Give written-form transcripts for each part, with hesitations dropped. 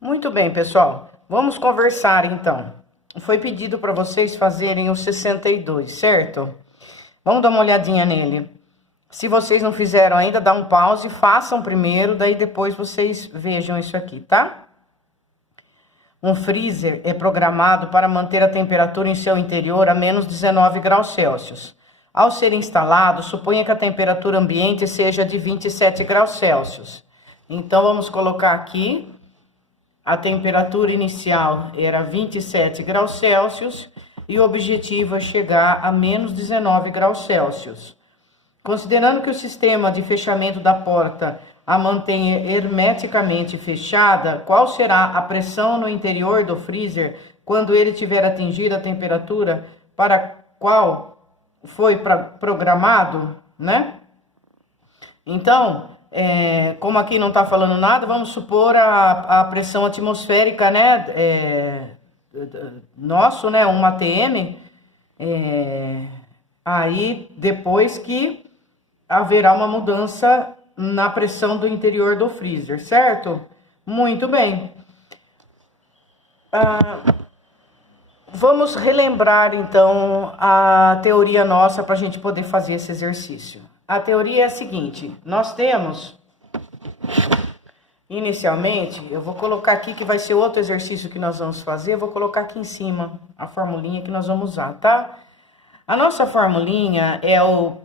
Muito bem, pessoal. Vamos conversar então. Foi pedido para vocês fazerem o 62, certo? Vamos dar uma olhadinha nele. Se vocês não fizeram ainda, dá um pause, façam primeiro, daí depois vocês vejam isso aqui, tá? Um freezer é programado para manter a temperatura em seu interior a menos 19 graus Celsius. Ao ser instalado, suponha que a temperatura ambiente seja de 27 graus Celsius. Então, vamos colocar aqui, a temperatura inicial era 27 graus Celsius e o objetivo é chegar a menos 19 graus Celsius. Considerando que o sistema de fechamento da porta a mantenha hermeticamente fechada, qual será a pressão no interior do freezer quando ele tiver atingido a temperatura para a qual foi programado, né? Então, como aqui não está falando nada, vamos supor a pressão atmosférica, né? Nosso, né? 1 atm. Aí, depois que haverá uma mudança na pressão do interior do freezer, certo? Muito bem. Vamos relembrar, então, a teoria nossa para a gente poder fazer esse exercício. A teoria é a seguinte, nós temos, inicialmente, eu vou colocar aqui que vai ser outro exercício que nós vamos fazer, eu vou colocar aqui em cima a formulinha que nós vamos usar, tá? A nossa formulinha é o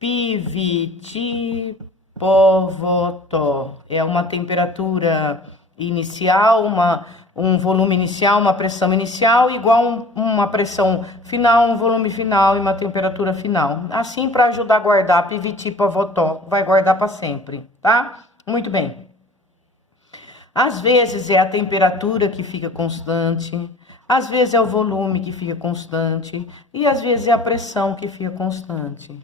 PVT Povotó, é uma temperatura inicial, um volume inicial, uma pressão inicial, igual uma pressão final, um volume final e uma temperatura final. Assim, para ajudar a guardar, PVT Povotó, vai guardar para sempre, tá? Muito bem. Às vezes é a temperatura que fica constante, às vezes é o volume que fica constante e às vezes é a pressão que fica constante.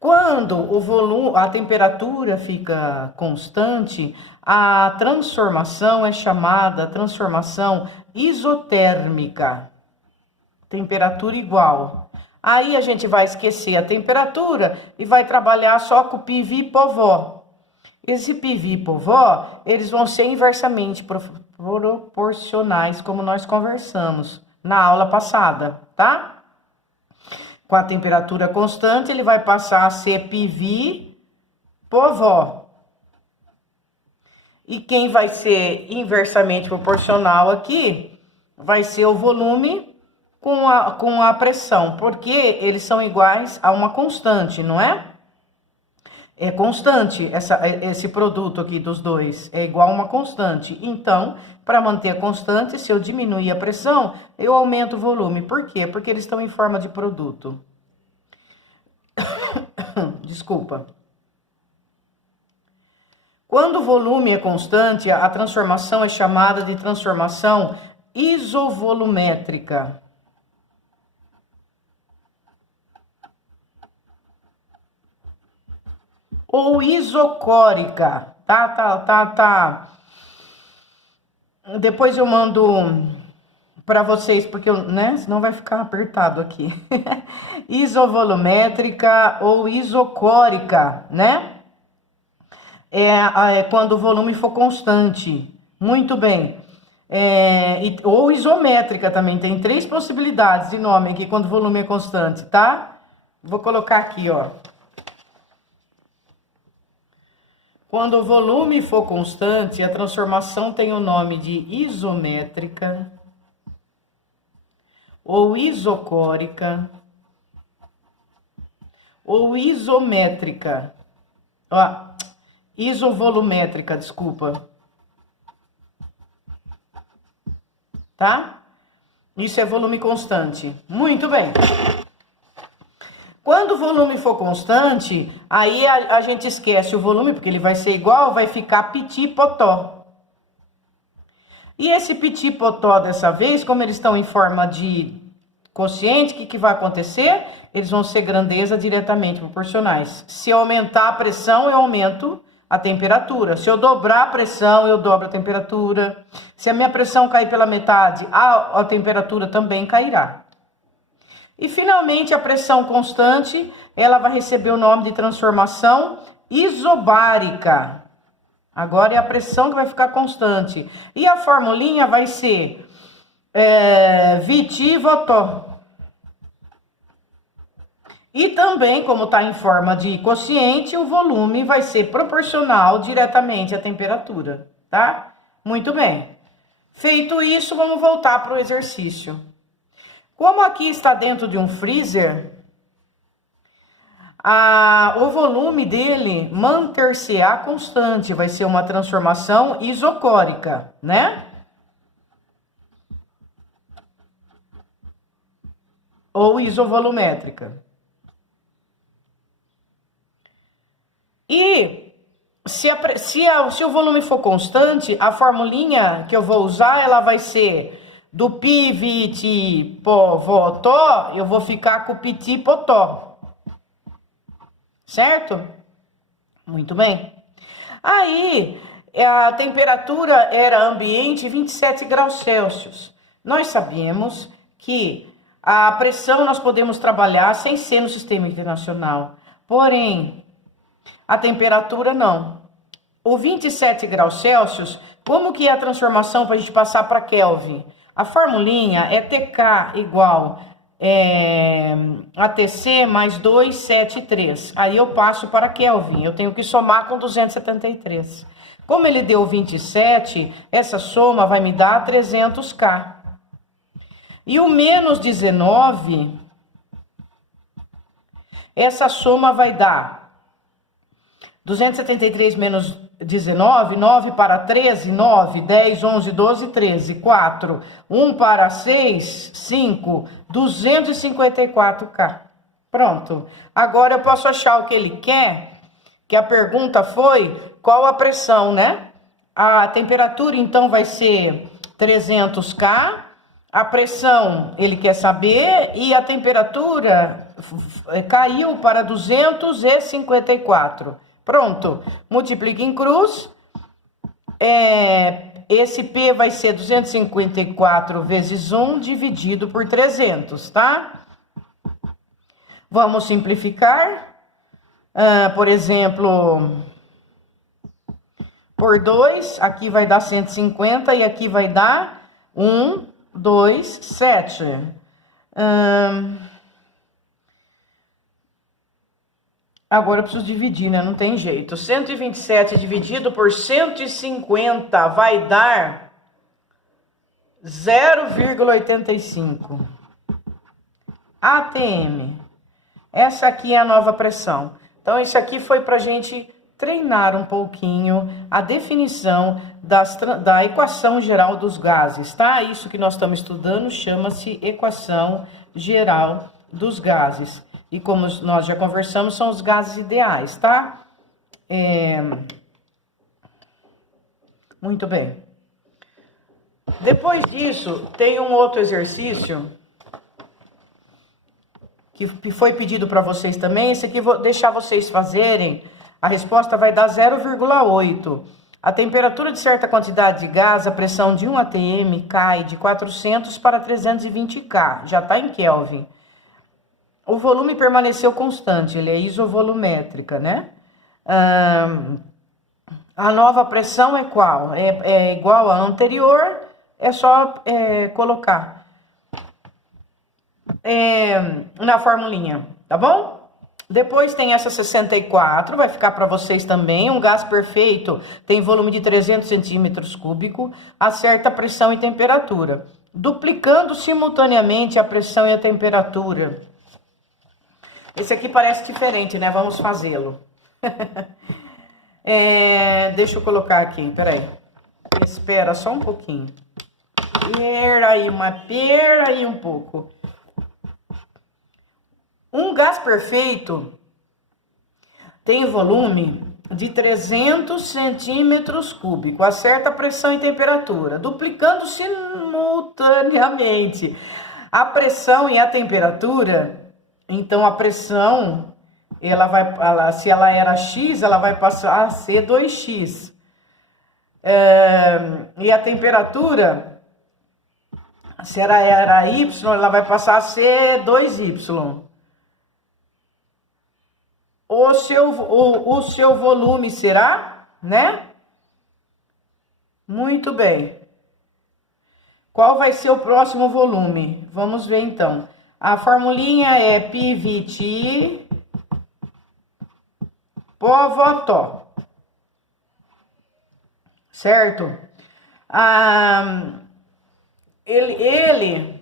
Quando o volume, a temperatura fica constante, a transformação é chamada transformação isotérmica. Temperatura igual. Aí a gente vai esquecer a temperatura e vai trabalhar só com o PV/POV. Esse PV/POV, eles vão ser inversamente proporcionais, como nós conversamos na aula passada, tá? Com a temperatura constante, ele vai passar a ser PV/POV. E quem vai ser inversamente proporcional aqui vai ser o volume com a pressão, porque eles são iguais a uma constante, não é? É constante, esse produto aqui dos dois é igual a uma constante. Então, para manter a constante, se eu diminuir a pressão, eu aumento o volume. Por quê? Porque eles estão em forma de produto. Desculpa. Quando o volume é constante, a transformação é chamada de transformação isovolumétrica. Ou isocórica, tá. Depois eu mando para vocês, porque né, senão vai ficar apertado aqui. Isovolumétrica ou isocórica, né? É quando o volume for constante. Muito bem. Ou isométrica também, tem 3 possibilidades de nome aqui quando o volume é constante, tá? Vou colocar aqui, ó. Quando o volume for constante, a transformação tem o nome de isométrica ou isocórica ou isométrica. Ó, isovolumétrica, desculpa. Tá? Isso é volume constante. Muito bem. Quando o volume for constante, aí a gente esquece o volume, porque ele vai ser igual, vai ficar Petit/Potó. E esse Petit/Potó dessa vez, como eles estão em forma de quociente, o que vai acontecer? Eles vão ser grandeza diretamente proporcionais. Se eu aumentar a pressão, eu aumento a temperatura. Se eu dobrar a pressão, eu dobro a temperatura. Se a minha pressão cair pela metade, a temperatura também cairá. E, finalmente, a pressão constante, ela vai receber o nome de transformação isobárica. Agora é a pressão que vai ficar constante. E a formulinha vai ser Vt Votó. E também, como está em forma de quociente, o volume vai ser proporcional diretamente à temperatura, tá? Muito bem. Feito isso, vamos voltar para o exercício. Como aqui está dentro de um freezer, o volume dele manter-se-á constante, vai ser uma transformação isocórica, né? Ou isovolumétrica. E se o volume for constante, a formulinha que eu vou usar, ela vai ser do pi, vit, pó, votó, eu vou ficar com piti, potó. Certo? Muito bem. Aí, a temperatura era ambiente 27 graus Celsius. Nós sabemos que a pressão nós podemos trabalhar sem ser no sistema internacional. Porém, a temperatura não. O 27 graus Celsius, como que é a transformação para a gente passar para Kelvin? A formulinha é TK igual ATC mais 273. Aí eu passo para Kelvin, eu tenho que somar com 273. Como ele deu 27, essa soma vai me dar 300K. E o menos 19, essa soma vai dar 273 menos 19, 9 para 13, 9, 10, 11, 12, 13, 4, 1 para 6, 5, 254K. Pronto. Agora eu posso achar o que ele quer, que a pergunta foi qual a pressão, né? A temperatura, então, vai ser 300K. A pressão, ele quer saber, e a temperatura caiu para 254. Pronto, multiplica em cruz, esse P vai ser 254 vezes 1 dividido por 300, tá? Vamos simplificar, por exemplo, por 2, aqui vai dar 150 e aqui vai dar 1, 2, 7. Agora eu preciso dividir, né? Não tem jeito. 127 dividido por 150 vai dar 0,85 ATM. Essa aqui é a nova pressão. Então, isso aqui foi para a gente treinar um pouquinho a definição da equação geral dos gases, tá? Isso que nós estamos estudando chama-se equação geral dos gases. E como nós já conversamos, são os gases ideais, tá? Muito bem. Depois disso, tem um outro exercício que foi pedido para vocês também. Esse aqui eu vou deixar vocês fazerem. A resposta vai dar 0,8. A temperatura de certa quantidade de gás, a pressão de 1 atm cai de 400 para 320 K. Já está em Kelvin. O volume permaneceu constante, ele é isovolumétrica, né? A nova pressão é qual? É igual à anterior, é só colocar na formulinha, tá bom? Depois tem essa 64, vai ficar para vocês também. Um gás perfeito tem volume de 300 centímetros cúbicos, a certa pressão e temperatura. Duplicando simultaneamente a pressão e a temperatura. Esse aqui parece diferente, né? Vamos fazê-lo. Deixa eu colocar aqui, peraí. Espera só um pouquinho. Pera aí um pouco. Um gás perfeito tem volume de 300 centímetros cúbicos, a certa pressão e temperatura, duplicando simultaneamente a pressão e a temperatura. Então, a pressão, se ela era X, ela vai passar a ser 2X. E a temperatura, se ela era Y, ela vai passar a ser 2Y. O seu volume será, né? Muito bem. Qual vai ser o próximo volume? Vamos ver então. A formulinha é PVT Povotó. Certo? Ele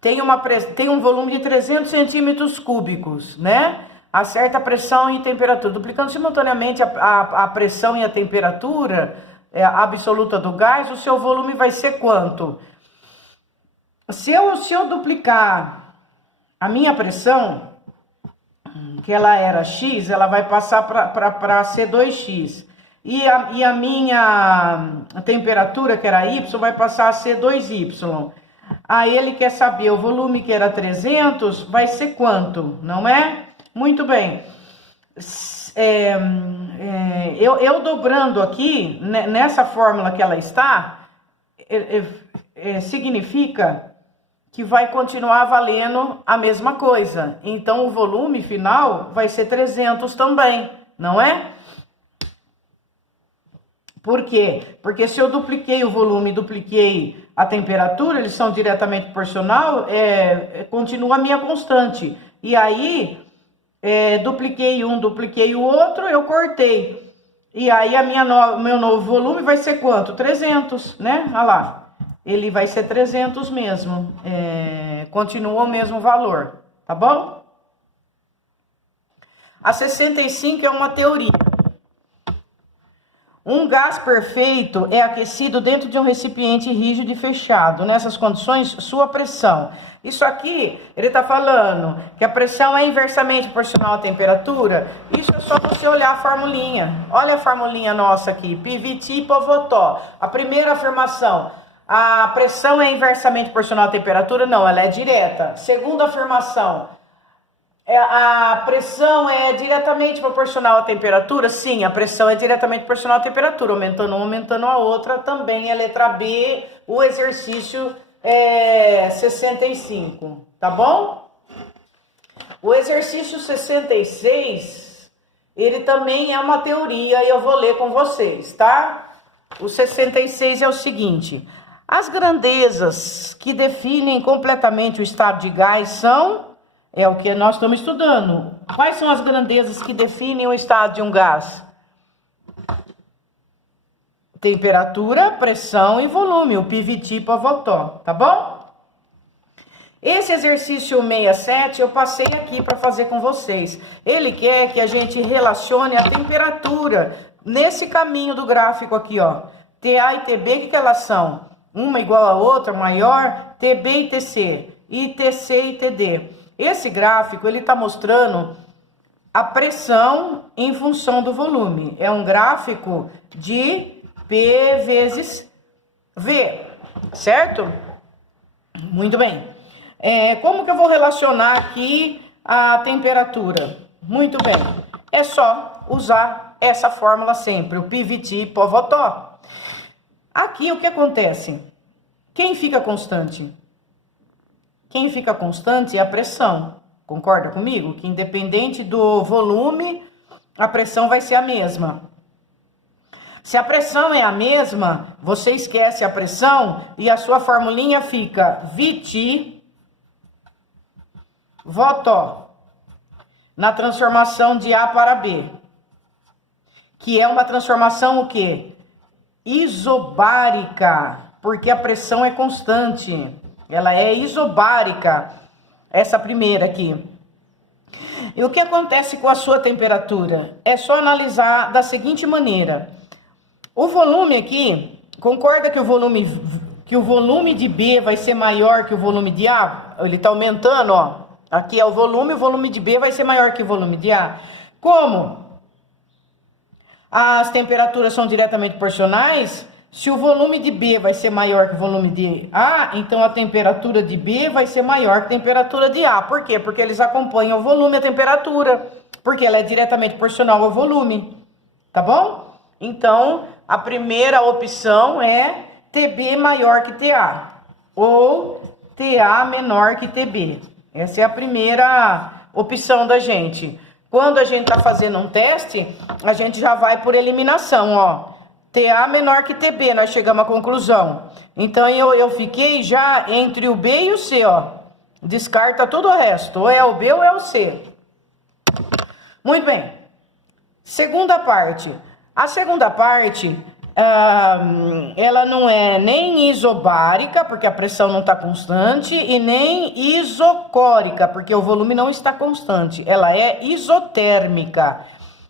tem um volume de 300 centímetros cúbicos, né? A certa pressão e temperatura. Duplicando simultaneamente a pressão e a temperatura absoluta do gás, o seu volume vai ser quanto? Se eu duplicar a minha pressão, que ela era X, ela vai passar para ser 2x. E a minha temperatura, que era Y, vai passar a ser 2y. Aí ele quer saber o volume que era 300, vai ser quanto, não é? Muito bem. Eu dobrando aqui, nessa fórmula que ela está, significa que vai continuar valendo a mesma coisa. Então, o volume final vai ser 300 também, não é? Por quê? Porque se eu dupliquei o volume e dupliquei a temperatura, eles são diretamente proporcional, continua a minha constante. E aí, dupliquei um, dupliquei o outro, eu cortei. E aí, meu novo volume vai ser quanto? 300, né? Olha lá. Ele vai ser 300 mesmo. Continua o mesmo valor, tá bom? A 65 é uma teoria. Um gás perfeito é aquecido dentro de um recipiente rígido e fechado. Nessas condições, sua pressão. Isso aqui, ele está falando que a pressão é inversamente proporcional à temperatura. Isso é só você olhar a formulinha. Olha a formulinha nossa aqui, PVT Povotó. A primeira afirmação, a pressão é inversamente proporcional à temperatura? Não, ela é direta. Segunda afirmação, a pressão é diretamente proporcional à temperatura? Sim, a pressão é diretamente proporcional à temperatura. Aumentando uma, aumentando a outra. Também é letra B, o exercício 65, tá bom? O exercício 66, ele também é uma teoria e eu vou ler com vocês, tá? O 66 é o seguinte: as grandezas que definem completamente o estado de gás são... É o que nós estamos estudando. Quais são as grandezas que definem o estado de um gás? Temperatura, pressão e volume, o PVT Povotó, tá bom? Esse exercício 67 eu passei aqui para fazer com vocês. Ele quer que a gente relacione a temperatura nesse caminho do gráfico aqui, ó. TA e TB, o que elas são? Uma igual a outra, maior, TB e TC, e TC e TD. Esse gráfico, ele está mostrando a pressão em função do volume. É um gráfico de P vezes V, certo? Muito bem. Como que eu vou relacionar aqui a temperatura? Muito bem. É só usar essa fórmula sempre, o PVT Povotó. Aqui, o que acontece? Quem fica constante? Quem fica constante é a pressão. Concorda comigo? Que independente do volume, a pressão vai ser a mesma. Se a pressão é a mesma, você esquece a pressão e a sua formulinha fica VT Votó na transformação de A para B. Que é uma transformação o quê? Isobárica, porque a pressão é constante. Ela é isobárica, essa primeira aqui. E o que acontece com a sua temperatura? É só analisar da seguinte maneira. O volume aqui, concorda que o volume de B vai ser maior que o volume de A? Ele está aumentando, ó. Aqui é o volume de B vai ser maior que o volume de A. Como? As temperaturas são diretamente proporcionais. Se o volume de B vai ser maior que o volume de A, então a temperatura de B vai ser maior que a temperatura de A. Por quê? Porque eles acompanham o volume e a temperatura. Porque ela é diretamente proporcional ao volume. Tá bom? Então, a primeira opção é TB maior que TA. Ou TA menor que TB. Essa é a primeira opção da gente. Quando a gente está fazendo um teste, a gente já vai por eliminação, ó. TA menor que TB, nós chegamos à conclusão. Então, eu fiquei já entre o B e o C, ó. Descarta tudo o resto, ou é o B ou é o C. Muito bem. Segunda parte. A segunda parte, ela não é nem isobárica, porque a pressão não está constante, e nem isocórica, porque o volume não está constante. Ela é isotérmica.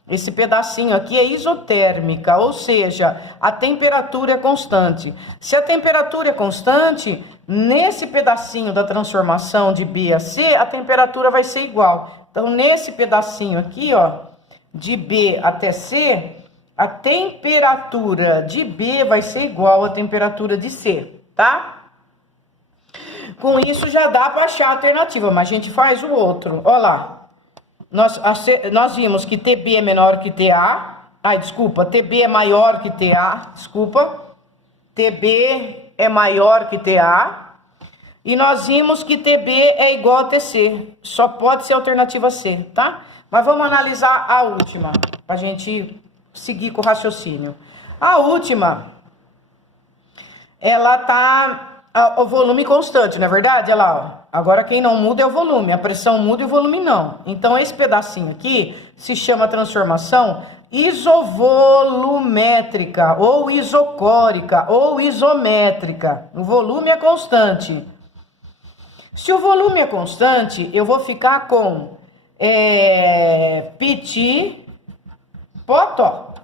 Esse pedacinho aqui é isotérmica, ou seja, a temperatura é constante. Se a temperatura é constante, nesse pedacinho da transformação de B a C, a temperatura vai ser igual. Então, nesse pedacinho aqui, ó, de B até C, a temperatura de B vai ser igual à temperatura de C, tá? Com isso já dá para achar a alternativa, mas a gente faz o outro. Olha lá. Nós vimos que TB é menor que TA. Desculpa, TB é maior que TA. Desculpa. TB é maior que TA. E nós vimos que TB é igual a TC. Só pode ser a alternativa C, tá? Mas vamos analisar a última, pra gente seguir com o raciocínio. A última, ela tá o volume constante, não é verdade? Olha lá, ó. Agora quem não muda é o volume, a pressão muda e o volume não. Então esse pedacinho aqui se chama transformação isovolumétrica, ou isocórica, ou isométrica. O volume é constante. Se o volume é constante, eu vou ficar com Pt potó.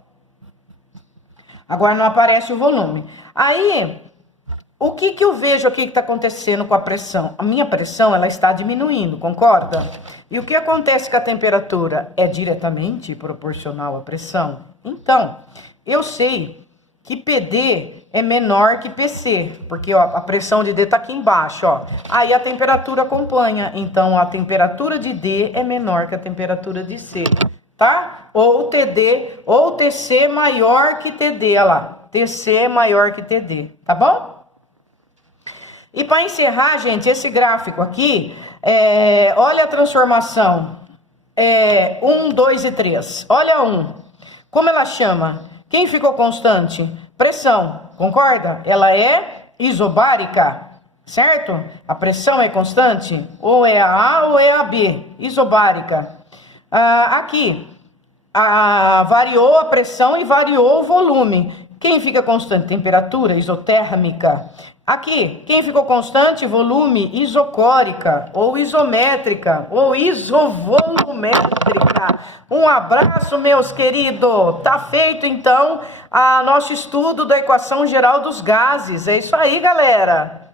Agora não aparece o volume. Aí, o que eu vejo aqui que está acontecendo com a pressão? A minha pressão, ela está diminuindo, concorda? E o que acontece com a temperatura? É diretamente proporcional à pressão. Então, eu sei que PD é menor que PC, porque ó, a pressão de D está aqui embaixo, ó. Aí a temperatura acompanha, então a temperatura de D é menor que a temperatura de C, tá? Ou TD, ou TC maior que TD, olha lá. TC é maior que TD, tá bom? E para encerrar, gente, esse gráfico aqui, olha a transformação 1, 2 e 3. Olha 1. Como ela chama? Quem ficou constante? Pressão, concorda? Ela é isobárica, certo? A pressão é constante? Ou é a A ou é a B? Isobárica. Aqui, variou a pressão e variou o volume. Quem fica constante? Temperatura isotérmica. Aqui, quem ficou constante? Volume isocórica, ou isométrica, ou isovolumétrica. Um abraço, meus queridos. Tá feito, então, nosso estudo da equação geral dos gases. É isso aí, galera.